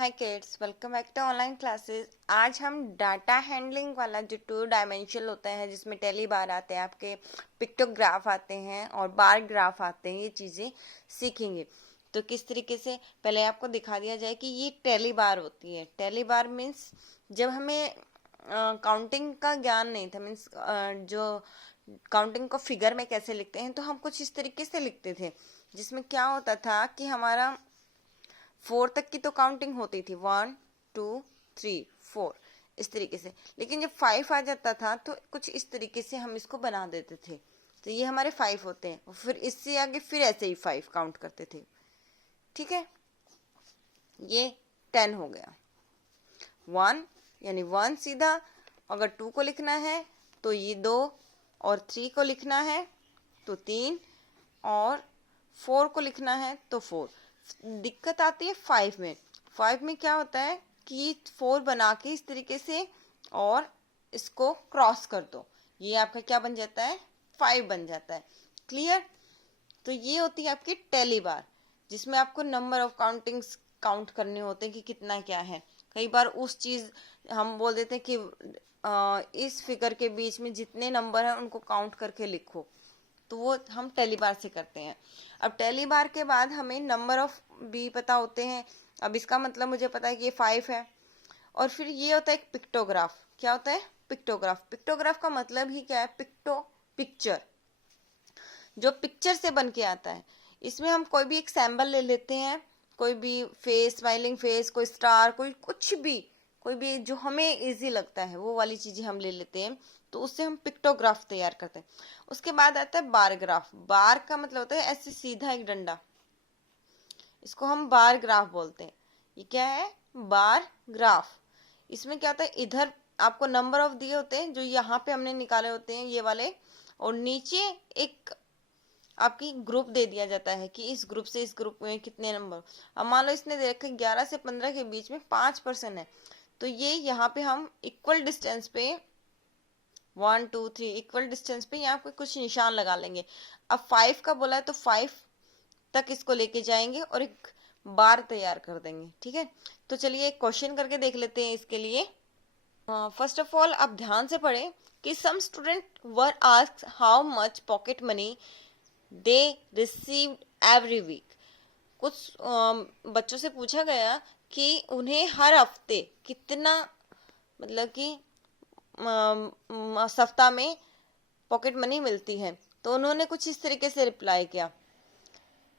Hi kids, welcome back to online classes. आज हम data handling वाला जो 2 डायमेंशनल होता है, जिसमें टेली बार आते हैं, आपके पिक्टोग्राफ आते हैं और बार ग्राफ आते हैं, ये चीज़ें सीखेंगे। तो किस तरीके से पहले आपको दिखा दिया जाए कि ये टेली बार होती है। टेली बार मीन्स जब हमें काउंटिंग का ज्ञान नहीं था, मीन्स जो काउंटिंग को फिगर में कैसे लिखते हैं, तो हम कुछ इस तरीके से लिखते थे, जिसमें क्या होता था कि हमारा 4 तक की तो काउंटिंग होती थी, 1 2 3 4 इस तरीके से। लेकिन जब 5 आ जाता था तो कुछ इस तरीके से हम इसको बना देते थे। तो ये हमारे 5 होते हैं और फिर इससे आगे फिर ऐसे ही 5 काउंट करते थे। ठीक है, ये 10 हो गया। 1 यानी 1 सीधा, अगर 2 को लिखना है तो ये 2, और 3 को लिखना है तो 3, और 4 को लिखना है तो 4। दिक्कत आती है 5 में। 5 में क्या होता है कि 4 बना के इस तरीके से और इसको क्रॉस कर दो, ये आपका क्या बन जाता है, 5 बन जाता है। क्लियर? तो ये होती है आपकी टेली बार, जिसमें आपको नंबर ऑफ काउंटिंग्स काउंट करने होते हैं कि कितना क्या है। कई बार उस चीज हम बोल देते हैं कि इस फिगर के बीच में जितने नंबर हैं उनको काउंट करके लिखो, तो वो हम टेली बार से करते हैं। अब टेली बार के बाद हमें नंबर ऑफ भी पता होते हैं। अब इसका मतलब मुझे पता है कि ये 5 है। और फिर ये होता है एक पिक्टोग्राफ। क्या होता है? पिक्टोग्राफ। पिक्टोग्राफ का मतलब ही क्या है? पिक्चर, जो पिक्चर से बन के आता है। इसमें हम कोई भी एक सैम्बल ले लेते हैं, कोई भी फेस, स्माइलिंग फेस, कोई स्टार, कोई कुछ भी, कोई भी जो हमें इजी लगता है वो वाली चीजें हम ले लेते हैं, तो उससे हम पिक्टोग्राफ तैयार करते हैं। उसके बाद आता है बार ग्राफ। बार का मतलब होता है ऐसे सीधा एक डंडा, इसको हम बार ग्राफ बोलते हैं। ये क्या है? Bar graph. इसमें क्या होता है, इधर आपको नंबर ऑफ दिए होते हैं जो यहाँ पे हमने निकाले होते हैं, ये वाले, और नीचे एक आपकी ग्रुप दे दिया जाता है कि इस ग्रुप से इस ग्रुप में कितने नंबर। अब मान लो इसने दे रखे 11 से 15 के बीच में 5% है, तो ये यहाँ पे हम इक्वल डिस्टेंस पे 1 2 3 इक्वल डिस्टेंस पे यहाँ पे कुछ निशान लगा लेंगे। अब 5 का बोला है तो 5 तक इसको लेके जाएंगे और एक बार तैयार कर देंगे। ठीक है, तो चलिए एक क्वेश्चन करके देख लेते हैं इसके लिए। फर्स्ट ऑफ ऑल आप ध्यान से पढ़ें कि some student were asked how much pocket money they received every week. कुछ बच्चों से पूछा गया कि उन्हें हर हफ्ते कितना, मतलब कि सप्ताह में पॉकेट मनी मिलती है। तो उन्होंने कुछ इस तरीके से रिप्लाई किया।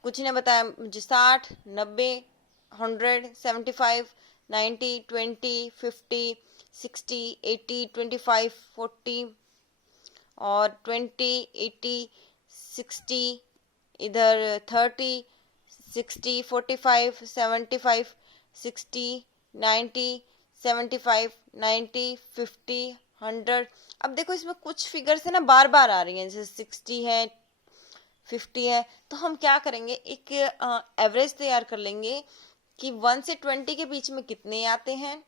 कुछ ने बताया मुझे 60, 90, 100, 75, 90, 20, 50, 60, 80, 25, 40 और 20, 80, 60, इधर 30, 60, 45, 75, 60, 90, 75, 90, 50, 100। अब देखो इसमें कुछ फिगर्स है ना बार बार आ रही हैं, जैसे 60 है, 50 है। तो हम क्या करेंगे, एक एवरेज तैयार कर लेंगे कि 1 से 20 के बीच में कितने आते हैं,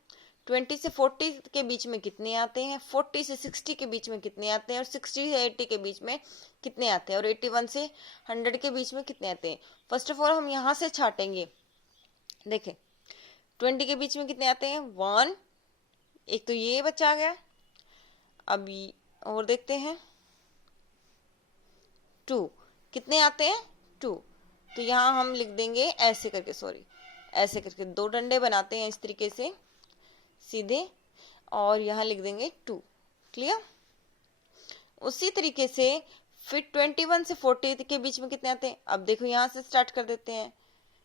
20 से 40 के बीच में कितने आते हैं, 40 से 60 के बीच में कितने आते हैं, और 60 से 80 के बीच में कितने आते हैं, और 81 से 100 के बीच में कितने आते हैं। फर्स्ट ऑफ ऑल हम यहाँ से छाटेंगे। देखें 20 के बीच में कितने आते हैं, 1, एक तो ये बचा गया। अब और देखते हैं 2 कितने आते हैं, 2। तो यहाँ हम लिख देंगे ऐसे करके, सॉरी ऐसे करके 2 डंडे बनाते हैं इस तरीके से सीधे, और यहाँ लिख देंगे 2। क्लियर? उसी तरीके से फिर 21 से 40 के बीच में कितने आते हैं। अब देखो यहाँ से स्टार्ट कर देते हैं।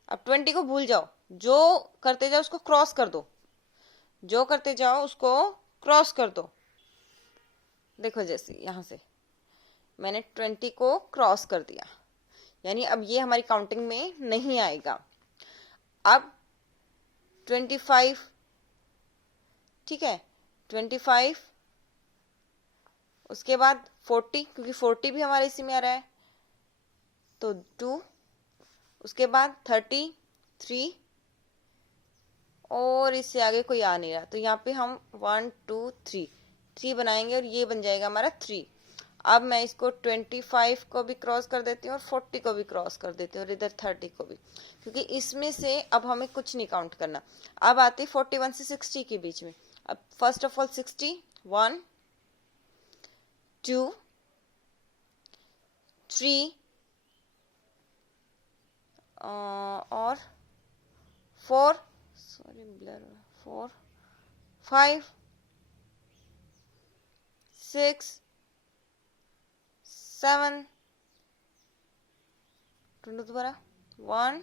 अब 20 को भूल जाओ, जो करते जाओ उसको क्रॉस कर दो, जो करते जाओ उसको क्रॉस कर दो। देखो जैसे यहाँ से मैंने 20 को क्रॉस कर दिया, यानी अब ये हमारी काउंटिंग में नहीं आएगा। अब 25, ठीक है, 25, उसके बाद 40, क्योंकि 40 भी हमारे इसी में आ रहा है, तो 2, उसके बाद 33, और इससे आगे कोई आ नहीं रहा, तो यहाँ पे हम 1 2 3 बनाएंगे और ये बन जाएगा हमारा 3। अब मैं इसको 25 को भी क्रॉस कर देती हूँ और 40 को भी क्रॉस कर देती हूँ और इधर 30 को भी, क्योंकि इसमें से अब हमें कुछ नहीं काउंट करना। अब आती 41 से 60 के बीच में। अब फर्स्ट ऑफ ऑल 60, 1 2 3 और 4, सॉरी ब्लर, 4 5 6 7, दोबारा 1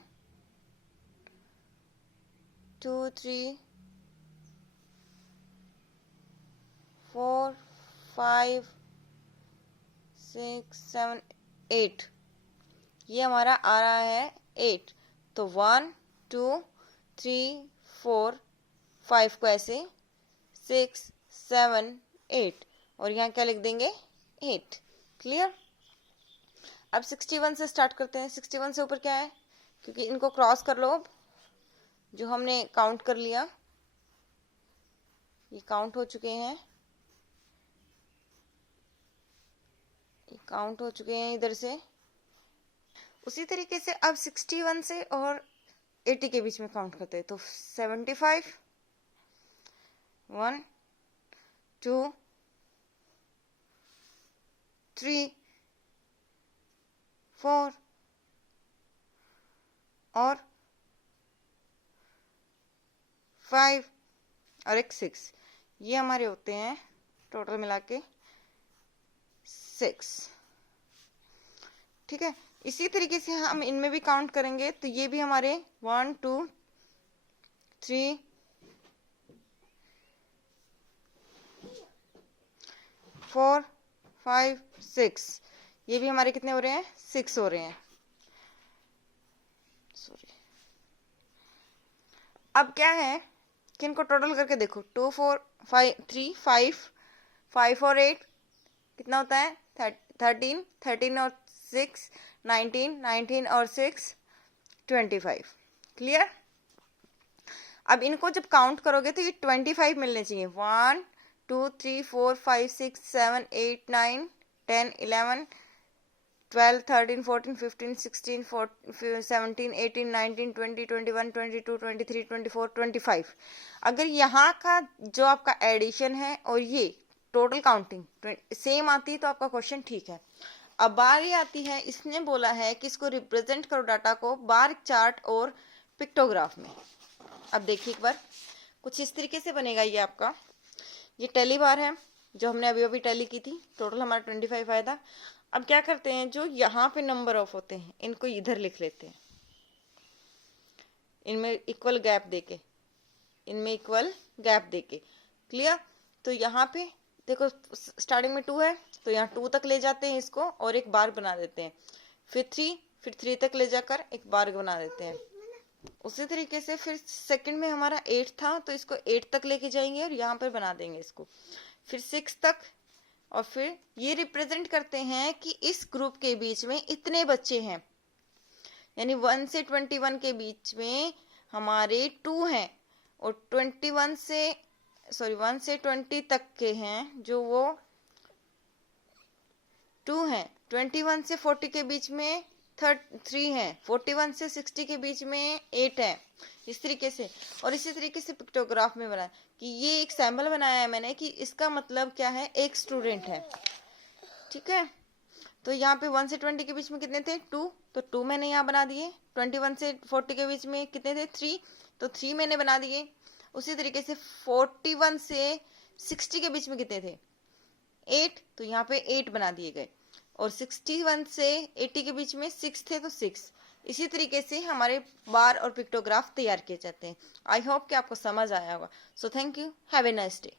2 3 4 5 6 7 8, ये हमारा आ रहा है 8। तो 1 2 3 4 5 को ऐसे 6 7 8 और यहाँ क्या लिख देंगे 8। क्लियर। अब 61 से स्टार्ट करते हैं। 61 से ऊपर क्या है, क्योंकि इनको क्रॉस कर लो। अब जो हमने काउंट कर लिया, ये काउंट हो चुके हैं, ये काउंट हो चुके हैं इधर से। उसी तरीके से अब 61 से और 80 के बीच में काउंट करते हैं। तो 75, 1 2 3 4 और 5 और एक 6, ये हमारे होते हैं टोटल मिला के 6। ठीक है। इसी तरीके से हम इनमें भी काउंट करेंगे, तो ये भी हमारे 1 2 3 4 5 6, ये भी हमारे कितने हो रहे हैं 6 हो रहे हैं। सॉरी। अब क्या है कि इनको टोटल करके देखो, 2 4 5 3 5 5 और 8 कितना होता है 13, 13 और 6 19, 19 और 6 25। क्लियर। अब इनको जब काउंट करोगे तो ये 25 मिलने चाहिए। 1 2 3 4 5 6 7 8 9 10 11 12 13 14 15 16 17 18 19 20 21 22 23 24 25। अगर यहाँ का जो आपका एडिशन है और ये टोटल काउंटिंग सेम आती है तो आपका क्वेश्चन ठीक है। अब बारी आती है, इसने बोला है कि इसको रिप्रेजेंट करो डाटा को बार चार्ट और पिक्टोग्राफ में। अब देखिए एक बार, कुछ इस तरीके से बनेगा ये आपका। ये टैली बार है जो हमने अभी अभी टैली की थी, टोटल हमारा 25 आया था। अब क्या करते हैं, जो यहाँ पे नंबर ऑफ होते हैं इनको इधर लिख लेते हैं, इनमें इक्वल गैप देके, इनमें इक्वल गैप देके। क्लियर। तो यहाँ पे देखो स्टार्टिंग में 2 है तो यहाँ 2 तक ले जाते हैं इसको और एक बार बना देते हैं, फिर 3, फिर 3 तक ले जाकर एक बार बना देते हैं। उसी तरीके से फिर सेकंड में हमारा 8 था तो इसको 8 तक लेके जाएंगे और यहाँ पर बना देंगे इसको, फिर 6 तक। और फिर ये रिप्रेजेंट करते हैं कि इस ग्रुप के बीच में इतने बच्चे हैं, यानी 1 से 21 के बीच में हमारे 2 हैं और 1 से 20 तक के हैं जो वो 2 हैं। 21 से 40 के बीच में 3 है, 41 से 60 के बीच में 8 है, इस तरीके से। और इसी तरीके से पिक्टोग्राफ में बना कि ये एक सैम्पल बनाया है मैंने कि इसका मतलब क्या है, एक स्टूडेंट है। ठीक है। तो यहाँ पे 1 से 20 के बीच में कितने थे 2, तो 2 मैंने यहाँ बना दिए। 21 से 40 के बीच में कितने थे 3, तो 3 मैंने बना दिए। उसी तरीके से 41 से 60 के बीच में कितने थे 8, तो यहाँ पे 8 बना दिए गए। और 61 से 80 के बीच में 6 थे तो 6। इसी तरीके से हमारे बार और पिक्टोग्राफ तैयार किए जाते हैं। आई होप कि आपको समझ आया होगा। So thank you, have a nice day.